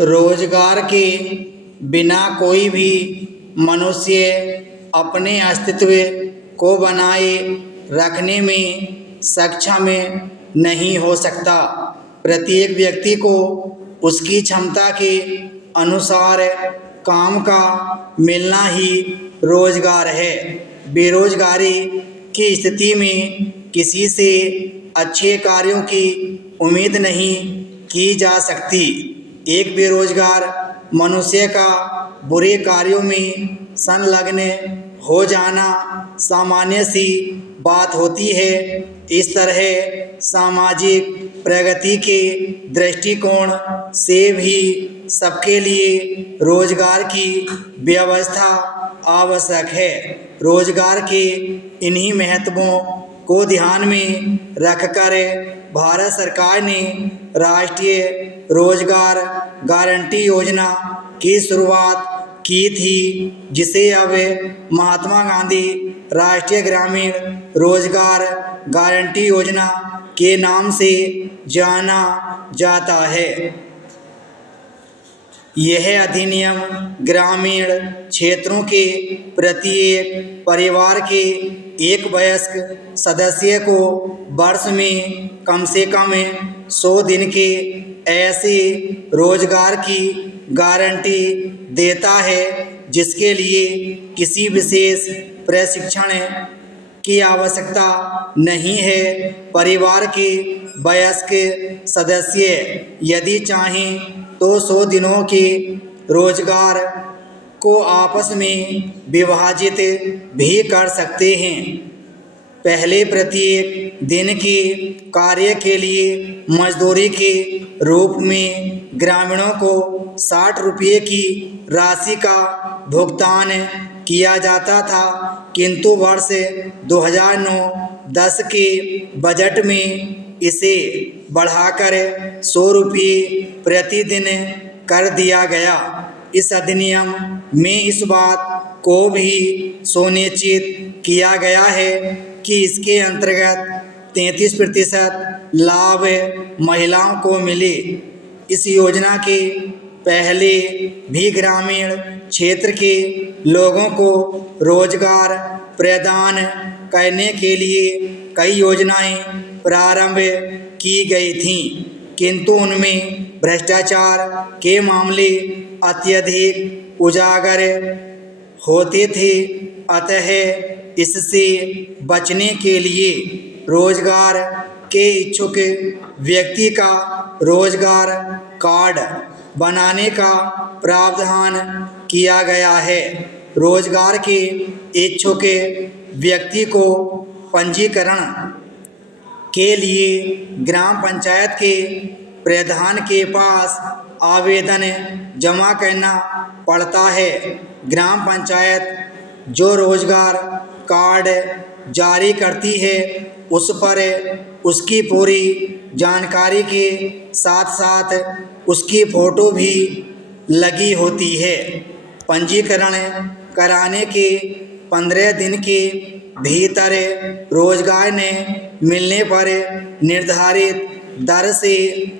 रोजगार के बिना कोई भी मनुष्य अपने अस्तित्व को बनाए रखने में सक्षम नहीं हो सकता। प्रत्येक व्यक्ति को उसकी क्षमता के अनुसार काम का मिलना ही रोजगार है। बेरोजगारी की स्थिति में किसी से अच्छे कार्यों की उम्मीद नहीं की जा सकती। एक बेरोजगार मनुष्य का बुरे कार्यों में संलग्न हो जाना सामान्य सी बात होती है। इस तरह सामाजिक प्रगति के दृष्टिकोण से भी सबके लिए रोजगार की व्यवस्था आवश्यक है। रोजगार के इन्हीं महत्वों को ध्यान में रखकर भारत सरकार ने राष्ट्रीय रोजगार गारंटी योजना की शुरुआत की थी, जिसे अब महात्मा गांधी राष्ट्रीय ग्रामीण रोजगार गारंटी योजना के नाम से जाना जाता है। यह अधिनियम ग्रामीण क्षेत्रों के प्रत्येक परिवार के एक वयस्क सदस्य को वर्ष में कम से कम 100 दिन के ऐसे रोजगार की गारंटी देता है जिसके लिए किसी विशेष प्रशिक्षण की आवश्यकता नहीं है। परिवार के वयस्क सदस्य यदि चाहें तो 100 दिनों के रोजगार को आपस में विभाजित भी कर सकते हैं। पहले प्रत्येक दिन के कार्य के लिए मजदूरी के रूप में ग्रामीणों को 60 रुपये की राशि का भुगतान किया जाता था, किंतु वर्ष 2009-10 के बजट में इसे बढ़ाकर 100 रुपये प्रतिदिन कर दिया गया। इस अधिनियम में इस बात को भी सुनिश्चित किया गया है कि इसके अंतर्गत 33% लाभ महिलाओं को मिले। इस योजना के पहले भी ग्रामीण क्षेत्र के लोगों को रोजगार प्रदान करने के लिए कई योजनाएं प्रारंभ की गई थीं, किंतु उनमें भ्रष्टाचार के मामले अत्यधिक उजागर होते थे। अतः इससे बचने के लिए रोजगार के इच्छुक व्यक्ति का रोजगार कार्ड बनाने का प्रावधान किया गया है। रोजगार के इच्छुक व्यक्ति को पंजीकरण के लिए ग्राम पंचायत के प्रधान के पास आवेदन जमा करना पड़ता है। ग्राम पंचायत जो रोजगार कार्ड जारी करती है उस पर उसकी पूरी जानकारी के साथ साथ उसकी फ़ोटो भी लगी होती है। पंजीकरण कराने के 15 दिन के भीतर रोजगार ने मिलने पर निर्धारित दर से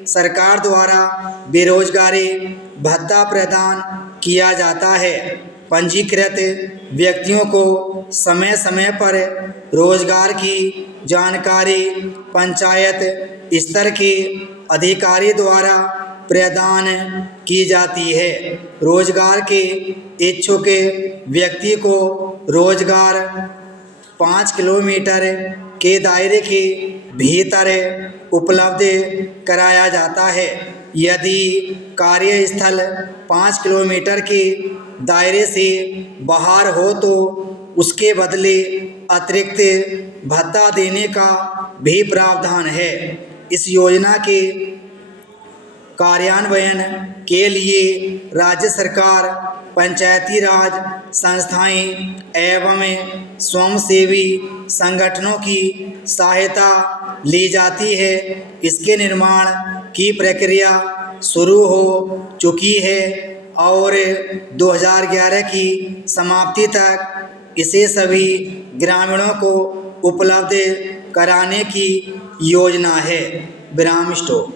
सरकार द्वारा बेरोजगारी भत्ता प्रदान किया जाता है। पंजीकृत व्यक्तियों को समय समय पर रोजगार की जानकारी पंचायत स्तर के अधिकारी द्वारा प्रदान की जाती है। रोजगार के इच्छुक व्यक्ति को रोजगार 5 किलोमीटर के दायरे के भीतर उपलब्ध कराया जाता है। यदि कार्यस्थल 5 किलोमीटर के दायरे से बाहर हो तो उसके बदले अतिरिक्त भत्ता देने का भी प्रावधान है। इस योजना के कार्यान्वयन के लिए राज्य सरकार, पंचायती राज संस्थाएं एवं स्वयंसेवी संगठनों की सहायता ली जाती है। इसके निर्माण की प्रक्रिया शुरू हो चुकी है और 2011 की समाप्ति तक इसे सभी ग्रामीणों को उपलब्ध कराने की योजना है। विराम स्टॉप।